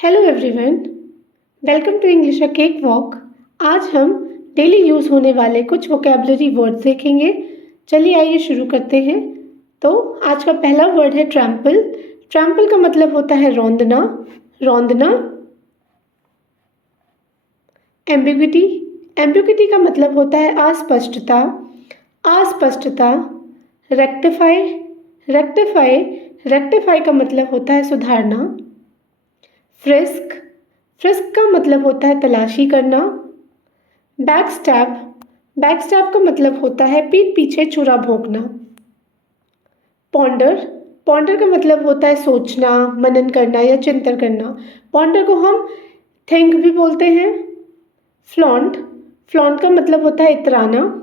Hello everyone, welcome to English a cake walk. आज हम daily use होने वाले कुछ वोकेबलरी वर्ड्स देखेंगे। चलिए आइए शुरू करते हैं। तो आज का पहला वर्ड है ट्रैम्पल। ट्रैम्पल का मतलब होता है रौंदना, रौंदना। एम्बिग्विटी, एम्बिग्विटी का मतलब होता है अस्पष्टता, अस्पष्टता। रेक्टिफाई, रेक्टिफाई, रेक्टिफाई का मतलब होता है सुधारना। फ्रिस्क, फ्रिस्क का मतलब होता है तलाशी करना। बैकस्टैब, बैकस्टैब का मतलब होता है पीठ पीछे छुरा भोंकना। पॉन्डर, पॉन्डर का मतलब होता है सोचना, मनन करना या चिंतन करना। पॉन्डर को हम थिंक भी बोलते हैं। फ्लॉन्ट, फ्लॉन्ट का मतलब होता है इतराना।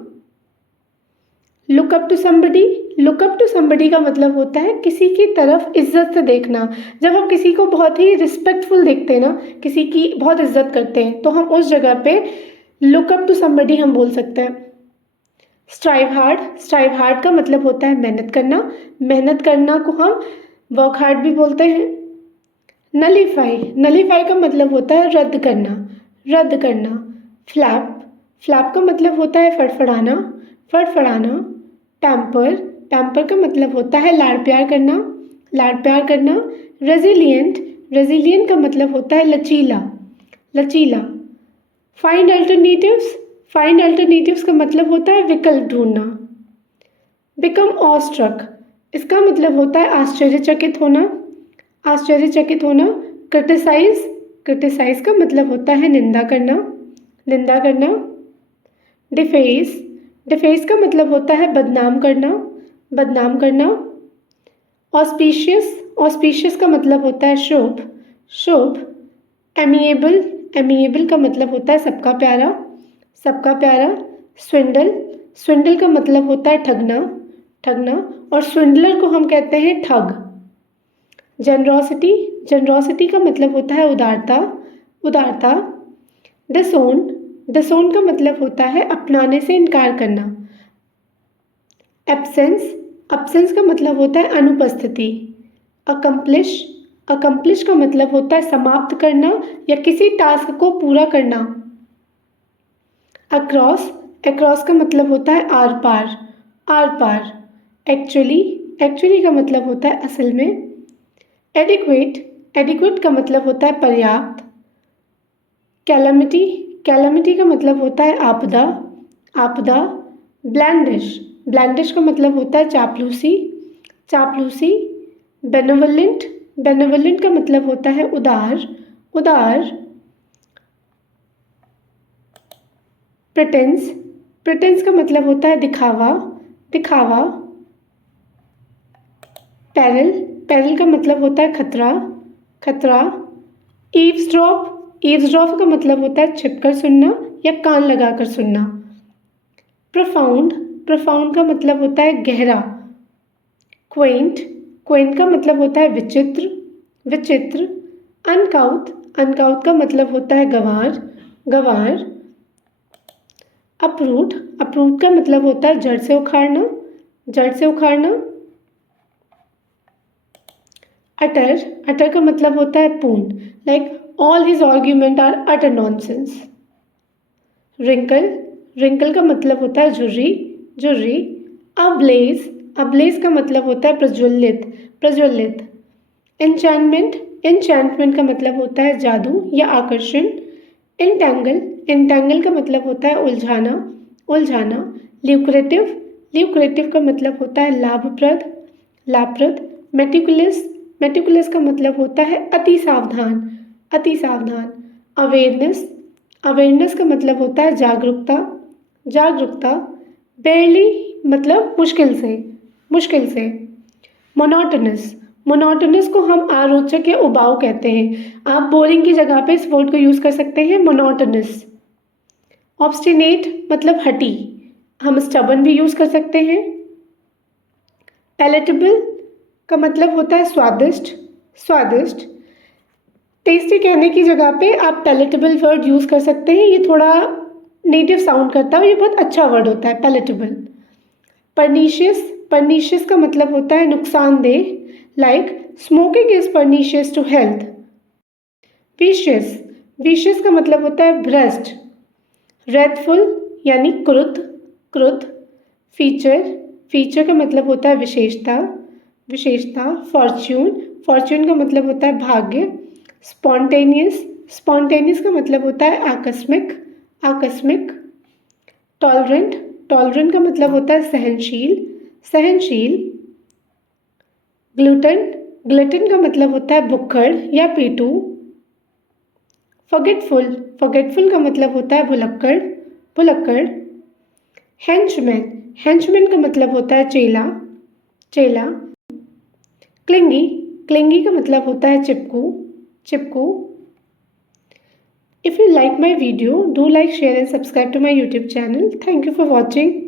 Look up to somebody, look up to somebody का मतलब होता है किसी की तरफ इज्जत से देखना। जब हम किसी को बहुत ही रिस्पेक्टफुल देखते हैं ना, किसी की बहुत इज्जत करते हैं, तो हम उस जगह पे लुक अप टू समबडी हम बोल सकते हैं। स्ट्राइव हार्ड, स्ट्राइव हार्ड का मतलब होता है मेहनत करना। मेहनत करना को हम वर्क हार्ड भी बोलते हैं। नलीफाई, नलीफाई का मतलब होता है रद्द करना, रद्द करना। फ्लैप, फ्लैप का मतलब होता है फड़फड़ाना, फड़फड़ाना। पैम्पर, पैम्पर का मतलब होता है लाड़ प्यार करना, लाड़ प्यार करना। रेजिलिएंट, रेजिलिएंट का मतलब होता है लचीला, लचीला। फाइंड अल्टरनेटिव्स, फाइंड अल्टरनेटिव्स का मतलब होता है विकल्प ढूंढना। बिकम ऑस्ट्रक, इसका मतलब होता है आश्चर्यचकित होना, आश्चर्यचकित होना। क्रिटिसाइज, क्रिटिसाइज का मतलब होता है निंदा करना, निंदा करना। डिफेस, डिफेस का मतलब होता है बदनाम करना, बदनाम करना। ऑस्पिशियस, ऑस्पिशियस का मतलब होता है शुभ, शुभ। एमिएबल, एमिएबल का मतलब होता है सबका प्यारा, सबका प्यारा। स्विंडल, स्विंडल का मतलब होता है ठगना, ठगना। और स्विंडलर को हम कहते हैं ठग। जनरोसिटी, जनरोसिटी का मतलब होता है उदारता, उदारता। डिसोन, डिसोन का मतलब होता है अपनाने से इनकार करना। एब्सेंस, एब्सेंस का मतलब होता है अनुपस्थिति। अकम्प्लिश, अकम्प्लिश का मतलब होता है समाप्त करना या किसी टास्क को पूरा करना। अक्रॉस, अक्रॉस का मतलब होता है आर पार, आर पार। एक्चुअली, एक्चुअली का मतलब होता है असल में। एडिक्वेट, एडिक्वेट का मतलब होता है पर्याप्त। कैलामिटी, कैलामिटी का मतलब होता है आपदा, आपदा। ब्लैंडिश, ब्लैंडिश का मतलब होता है चापलूसी, चापलूसी। बेनेवलेंट, बेनेवलेंट का मतलब होता है उदार, उदार। प्रिटेंस, प्रिटेंस का मतलब होता है दिखावा, दिखावा। पैरल, पैरल का मतलब होता है खतरा, खतरा। ईव्सड्रॉप, ईव्सड्रॉप का मतलब होता है छिपकर सुनना या कान लगाकर सुनना। प्रोफाउंड, प्रोफाउंड का मतलब होता है गहरा। क्वेंट, क्वेंट का मतलब होता है विचित्र, विचित्र। अनकाउथ, अनकाउथ का मतलब होता है गंवार, गंवार। अपरूट, अपरूट का मतलब होता है जड़ से उखाड़ना, जड़ से उखाड़ना। अटर, अटर का मतलब होता है पूर्ण, like all his argument are utter nonsense. Wrinkle, wrinkle का मतलब होता है झुर्री, झुर्री। अब्लेज, अब्लेज का मतलब होता है प्रज्वलित, प्रज्वलित। एन्चैंटमेंट, एन्चैंटमेंट का मतलब होता है जादू या आकर्षण। एंटैंगल, एंटैंगल का मतलब होता है उलझाना, उलझाना। ल्यूक्रेटिव, ल्यूक्रेटिव का मतलब होता है लाभप्रद, लाभप्रद। मेटिकुलस, मेटिकुलस का मतलब होता है अति सावधान, अति सावधान। अवेयरनेस, अवेयरनेस का मतलब होता है जागरूकता, जागरूकता। बेरली मतलब मुश्किल से, मुश्किल से। मोनोटोनस, मोनोटोनस को हम आरोचक या उबाऊ कहते हैं। आप बोरिंग की जगह पे इस वर्ड को यूज़ कर सकते हैं, मोनोटोनस। ऑब्स्टिनेट मतलब हठी, हम स्टबन भी यूज़ कर सकते हैं। पैलेटेबल का मतलब होता है स्वादिष्ट, स्वादिष्ट। टेस्टी कहने की जगह पे आप पैलेटेबल वर्ड यूज़ कर सकते हैं, ये थोड़ा नेटिव साउंड करता है, ये बहुत अच्छा वर्ड होता है पैलेटेबल। परनीशियस, परनीशियस का मतलब होता है नुकसानदेह, like smoking is pernicious to health. Vicious, vicious का मतलब होता है भ्रष्ट। रेथफुल यानी क्रुद्ध, क्रुद्ध। फीचर, फीचर का मतलब होता है विशेषता, विशेषता। फॉर्च्यून, फॉर्च्यून का मतलब होता है भाग्य। स्पॉन्टेनियस, स्पॉन्टेनियस का मतलब होता है आकस्मिक, आकस्मिक। टॉलरेंट, टॉलरेंट का मतलब होता है सहनशील, सहनशील। ग्लूटन, ग्लूटन का मतलब होता है भुक्खड़ या पेटू। फॉरगेटफुल, फॉरगेटफुल का मतलब होता है भुलक्कड़, भुलक्कड़। हेंचमैन, हेंचमैन का मतलब होता है चेला, चेला। क्लिंगी, क्लिंगी का मतलब होता है चिपकू, चिपकू। If you like my video, do like, share and subscribe to my YouTube channel. Thank you for watching.